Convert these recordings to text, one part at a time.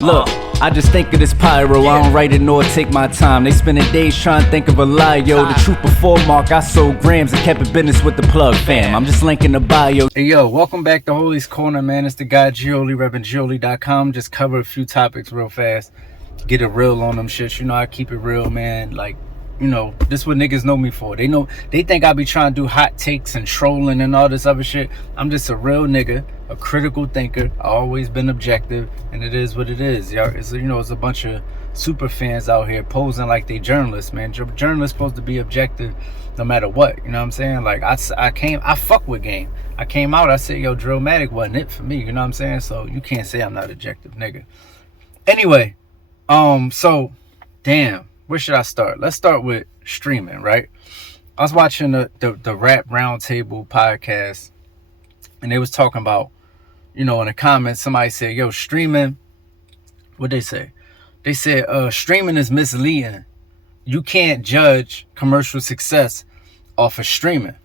Look, I just think of this pyro, I don't write it nor take my time. They spending days trying to think of a lie, yo. The truth before Mark, I sold grams and kept it business with the plug fam. I'm just linking the bio. Hey yo, welcome back to Holy's Corner, man. It's the guy Gioli, repping Just cover a few topics real fast. Get it real on them shits. You know I keep it real, man. Like, you know, this what niggas know me for. They think I be trying to do hot takes and trolling and all this other shit. I'm just a real nigga, a critical thinker. I always been objective, and it is what it is. Y'all, it's a bunch of super fans out here posing like they journalists, man. Journalists supposed to be objective no matter what. You know what I'm saying? Like I fuck with game. I came out, I said, yo, Drillmatic wasn't it for me. You know what I'm saying? So you can't say I'm not objective, nigga. Anyway, so damn. Where should I start? Let's start with streaming, right? I was watching the Rap Roundtable podcast, and they was talking about, you know, in the comments, somebody said, yo, streaming, what'd they say? They said, streaming is misleading. You can't judge commercial success off of streaming.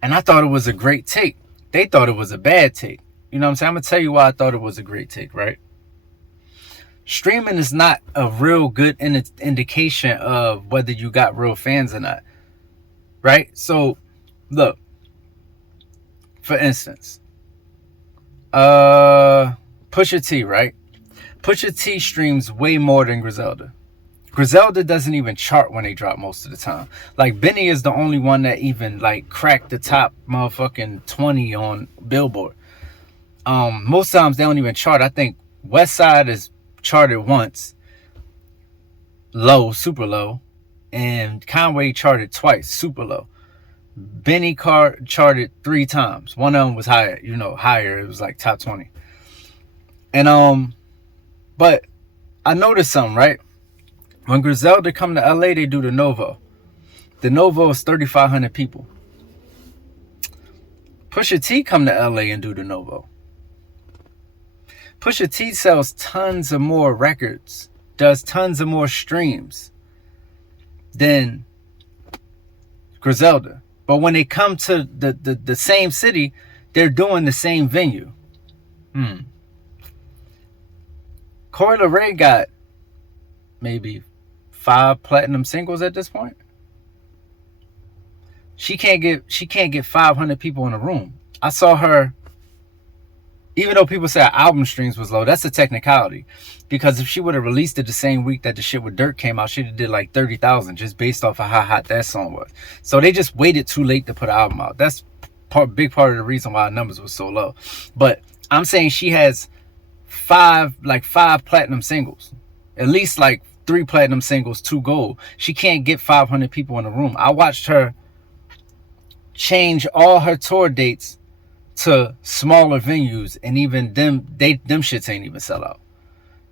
And I thought it was a great take. They thought it was a bad take. You know what I'm saying? I'm going to tell you why I thought it was a great take, right? Streaming is not a real good indication of whether you got real fans or not, right? So, look, for instance, Pusha T, right? Pusha T streams way more than Griselda. Griselda doesn't even chart when they drop most of the time. Like, Benny is the only one that even, like, cracked the top motherfucking 20 on Billboard. Most times they don't even chart. I think Westside is charted once, low, super low, and Conway charted twice, super low. Benny charted 3 times. One of them was higher, higher. It was like top 20. And but I noticed something, right? When Griselda come to LA, they do the Novo. The Novo is 3,500 people. Pusha T come to LA and do the Novo. Pusha T sells tons of more records, does tons of more streams than Griselda. But when they come to the same city, they're doing the same venue. Coi Leray got maybe 5 platinum singles at this point. She can't get 500 people in a room. I saw her. Even though people say her album streams was low, that's a technicality. Because if she would have released it the same week that the shit with Dirt came out, she'd have did like 30,000 just based off of how hot that song was. So they just waited too late to put an album out. That's big part of the reason why her numbers was so low. But I'm saying she has 5 platinum singles. At least like 3 platinum singles, 2 gold. She can't get 500 people in the room. I watched her change all her tour dates to smaller venues, and even them shits ain't even sell out.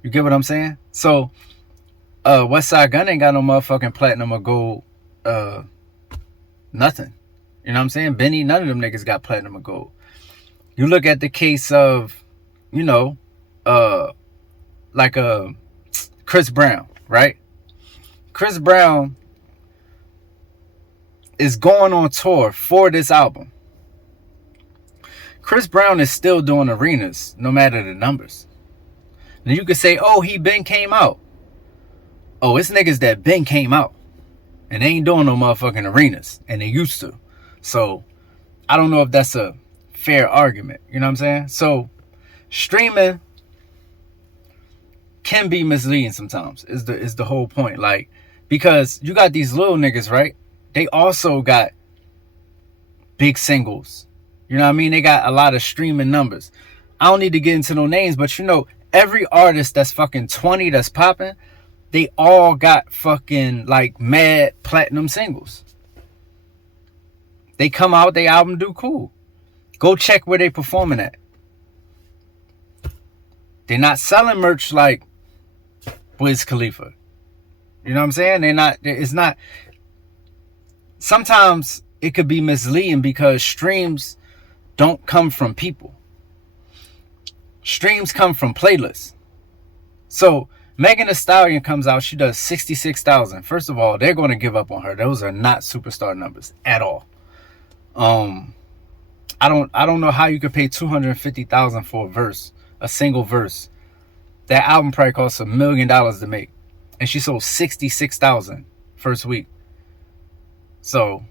You get what I'm saying? So Westside Gunn ain't got no motherfucking platinum or gold, nothing. You know what I'm saying? Benny, none of them niggas got platinum or gold. You look at the case of, Chris Brown, right? Chris Brown is going on tour for this album. Chris Brown is still doing arenas, no matter the numbers. Now you could say, oh, he been came out. Oh, it's niggas that been came out. And they ain't doing no motherfucking arenas. And they used to. So, I don't know if that's a fair argument. You know what I'm saying? So, streaming can be misleading sometimes, is the whole point. Like, because you got these little niggas, right? They also got big singles. You know what I mean? They got a lot of streaming numbers. I don't need to get into no names, but every artist that's fucking 20 that's popping, they all got fucking like mad platinum singles. They come out, they album do cool. Go check where they performing at. They're not selling merch like Wiz Khalifa. You know what I'm saying? It's not. Sometimes it could be misleading because streams don't come from people. Streams come from playlists. So Megan Thee Stallion comes out, she does 66,000. First of all, they're going to give up on her. Those are not superstar numbers at all. I don't know how you could pay $250,000 for a single verse, That album probably cost $1 million to make, and she sold 66,000 first week. So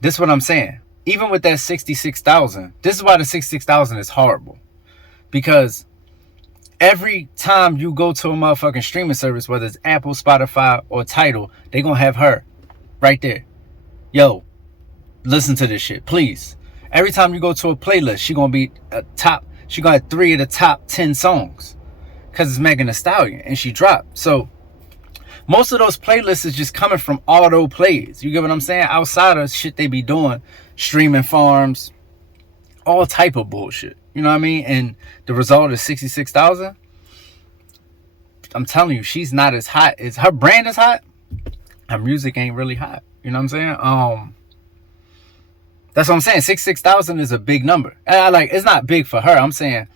this is what I'm saying. Even with that 66,000, this is why the 66,000 is horrible, because every time you go to a motherfucking streaming service, whether it's Apple, Spotify, or Tidal, they gonna have her right there. Yo, listen to this shit, please. Every time you go to a playlist, she gonna be she gonna have 3 of the top 10 songs, because it's Megan Thee Stallion, and she dropped. So most of those playlists is just coming from auto plays. You get what I'm saying? Outside of shit they be doing, streaming farms, all type of bullshit. You know what I mean? And the result is 66,000. I'm telling you, she's not as hot. Her brand is hot. Her music ain't really hot. You know what I'm saying? That's what I'm saying. 66,000 is a big number. And it's not big for her. I'm saying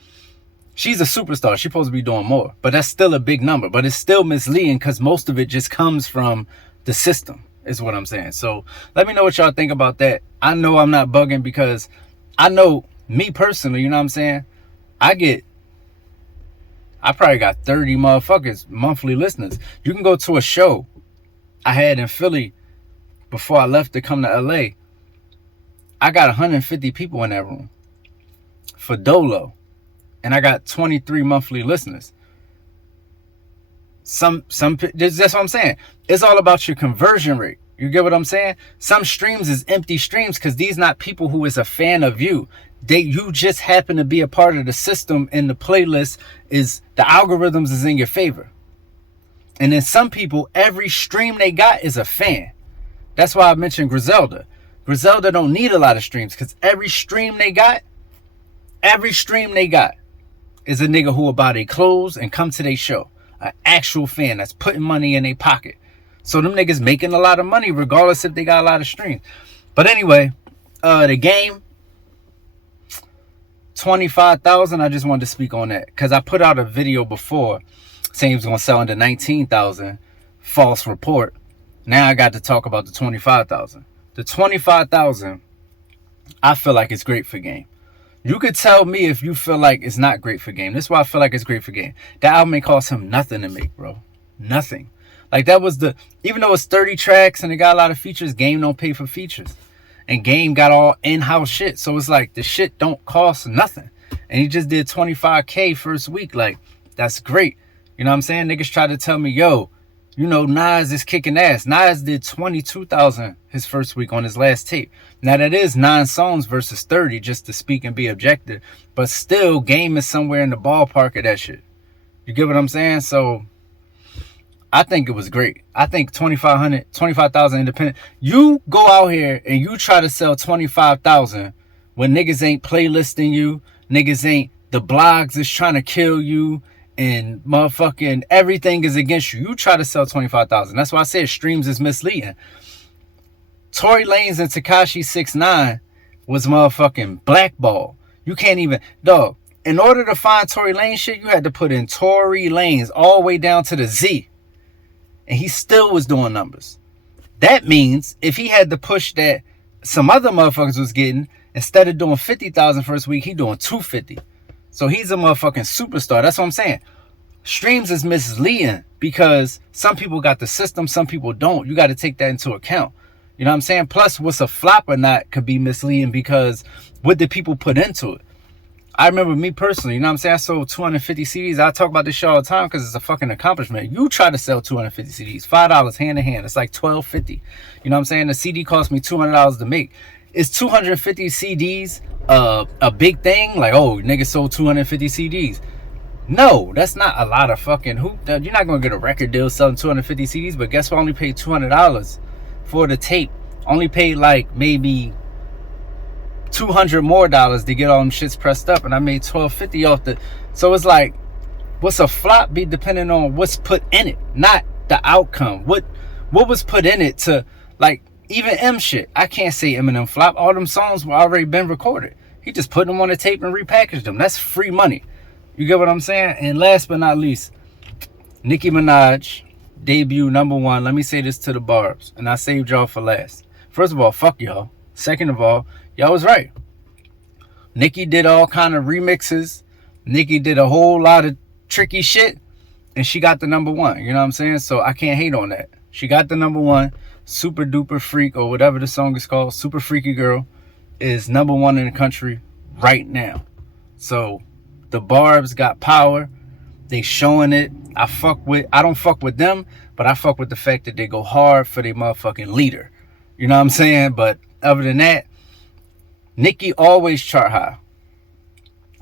she's a superstar. She's supposed to be doing more. But that's still a big number. But it's still misleading, because most of it just comes from the system, is what I'm saying. So let me know what y'all think about that. I know I'm not bugging, because I know me personally, you know what I'm saying? I probably got 30 motherfuckers, monthly listeners. You can go to a show I had in Philly before I left to come to LA. I got 150 people in that room for Dolo, and I got 23 monthly listeners. That's what I'm saying. It's all about your conversion rate. You get what I'm saying? Some streams is empty streams, because these not people who is a fan of you. You just happen to be a part of the system, and the playlist is, the algorithms is in your favor. And then some people, every stream they got is a fan. That's why I mentioned Griselda. Griselda don't need a lot of streams, because every stream they got is a nigga who will buy their clothes and come to their show. An actual fan that's putting money in their pocket. So them niggas making a lot of money regardless if they got a lot of streams. But anyway, the game, 25,000. I just wanted to speak on that, because I put out a video before saying it was going to sell under 19,000. False report. Now I got to talk about the 25,000. The 25,000, I feel like it's great for game. You could tell me if you feel like it's not great for game. That's why I feel like it's great for game. That album ain't cost him nothing to make, bro. Nothing. Like, that was even though it's 30 tracks and it got a lot of features, Game don't pay for features. And Game got all in-house shit. So it's like, the shit don't cost nothing. And he just did 25K first week. Like, that's great. You know what I'm saying? Niggas try to tell me, yo, you know, Nas is kicking ass. Nas did 22,000 his first week on his last tape. Now, that is 9 songs versus 30, just to speak and be objective. But still, Game is somewhere in the ballpark of that shit. You get what I'm saying? So I think it was great. I think 25,000 independent. You go out here and you try to sell 25,000 when niggas ain't playlisting you. Niggas ain't, the blogs is trying to kill you. And motherfucking everything is against you. You try to sell 25,000. That's why I said streams is misleading. Tory Lanez and Tekashi 6ix9ine was motherfucking blackball. You can't even, dog. In order to find Tory Lanez shit, you had to put in Tory Lanez all the way down to the Z, and he still was doing numbers. That means if he had to push that some other motherfuckers was getting, instead of doing 50,000 first week, he doing 250. So he's a motherfucking superstar. That's what I'm saying. Streams is misleading, because some people got the system, some people don't. You got to take that into account. You know what I'm saying? Plus, what's a flop or not could be misleading, because what did people put into it? I remember me personally, you know what I'm saying? I sold 250 CDs. I talk about this shit all the time because it's a fucking accomplishment. You try to sell 250 CDs, $5 hand in hand. It's like $12.50. You know what I'm saying? The CD cost me $200 to make. Is 250 CDs a big thing? Like, oh, niggas sold 250 CDs. No, that's not a lot of fucking hoop. You're not going to get a record deal selling 250 CDs, but guess what? I only paid $200 for the tape. Only paid like maybe $200 more to get all them shits pressed up, and I made $12.50 off the. So it's like, what's a flop be depending on what's put in it, not the outcome. What was put in it to, like, even M shit. I can't say Eminem flop. All them songs were already been recorded. He just put them on the tape and repackaged them. That's free money. You get what I'm saying? And last but not least, Nicki Minaj debut #1. Let me say this to the barbs, and I saved y'all for last. First of all, fuck y'all. Second of all, y'all was right. Nicki did all kind of remixes. Nicki did a whole lot of tricky shit, and she got the number one. You know what I'm saying? So I can't hate on that. She got the number one. Super Duper Freak, or whatever the song is called, Super Freaky Girl, is number one in the country right now. So the Barbs got power. They showing it. I don't fuck with them, but I fuck with the fact that they go hard for their motherfucking leader. You know what I'm saying? But other than that, Nicki always chart high.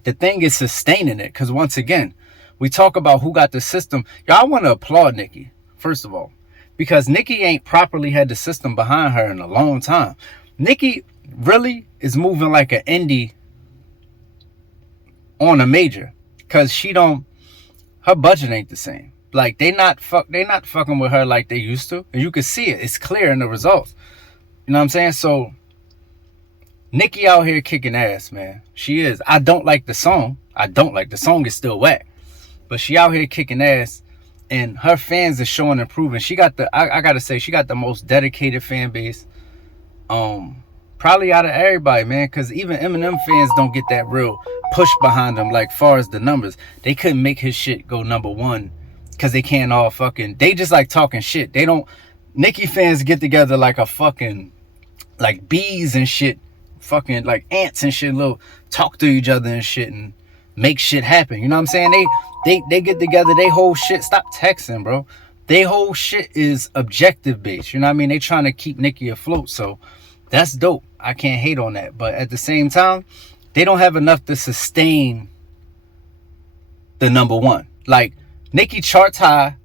The thing is sustaining it, because once again, we talk about who got the system. Y'all want to applaud Nicki, first of all, because Nicki ain't properly had the system behind her in a long time. Nicki really is moving like an indie on a major, because her budget ain't the same. Like, they not fucking with her like they used to. And you can see it. It's clear in the results. You know what I'm saying? So Nicki out here kicking ass, man. She is. I don't like the song. The song is still whack. But she out here kicking ass. And her fans are showing improving. She got I gotta say, she got the most dedicated fan base. Probably out of everybody, man. Because even Eminem fans don't get that real push behind them, like far as the numbers. They couldn't make his shit go number one. Because they can't all fucking, they just like talking shit. They don't, Nicki fans get together like a fucking, like bees and shit. Fucking like ants and shit. Little talk to each other and shit. And make shit happen. You know what I'm saying? They get together, they whole shit, stop texting, bro. They whole shit is objective based. You know what I mean? They trying to keep Nicki afloat. So that's dope. I can't hate on that. But at the same time, they don't have enough to sustain the number one. Like, Nicki charts high,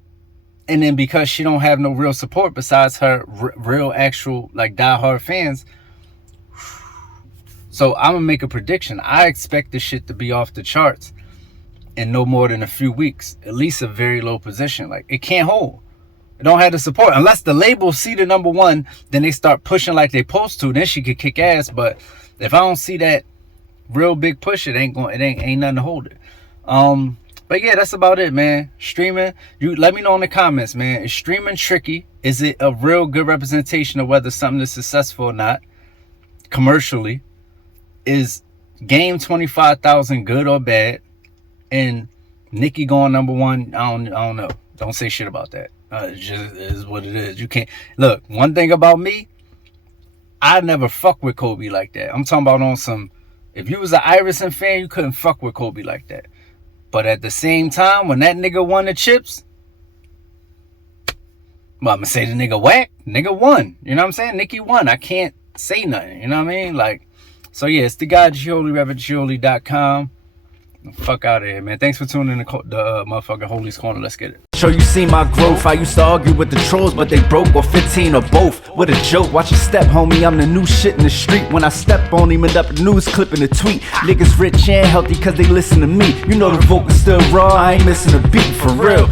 and then because she don't have no real support besides her real actual like diehard fans. So I'm gonna make a prediction. I expect this shit to be off the charts in no more than a few weeks. At least a very low position. Like, it can't hold. It don't have the support. Unless the label see the number one, then they start pushing like they supposed to. Then she could kick ass. But if I don't see that real big push, it ain't nothing to hold it. But yeah, that's about it, man. Streaming, you let me know in the comments, man. Is streaming tricky? Is it a real good representation of whether something is successful or not commercially? Is Game 25,000 good or bad? And Nicki going number one, I don't know. Don't say shit about that. It just is what it is. You can't look. One thing about me, I never fuck with Kobe like that. I'm talking about on some. If you was an Iverson fan, you couldn't fuck with Kobe like that. But at the same time, when that nigga won the chips, well, I'm gonna say the nigga whack. Nigga won. You know what I'm saying? Nicki won. I can't say nothing. You know what I mean? Like, so yeah, it's the guy Gioli, ReverendGioli.com. Fuck out of here, man. Thanks for tuning in to the motherfucking Holy's Corner. Let's get it. Sure, you see my growth. I used to argue with the trolls, but they broke, or 15 or both. What a joke. Watch your step, homie. I'm the new shit in the street. When I step on him, end up the news clipping a tweet. Niggas rich and healthy cause they listen to me. You know the vocals still raw. I ain't missing a beat for real.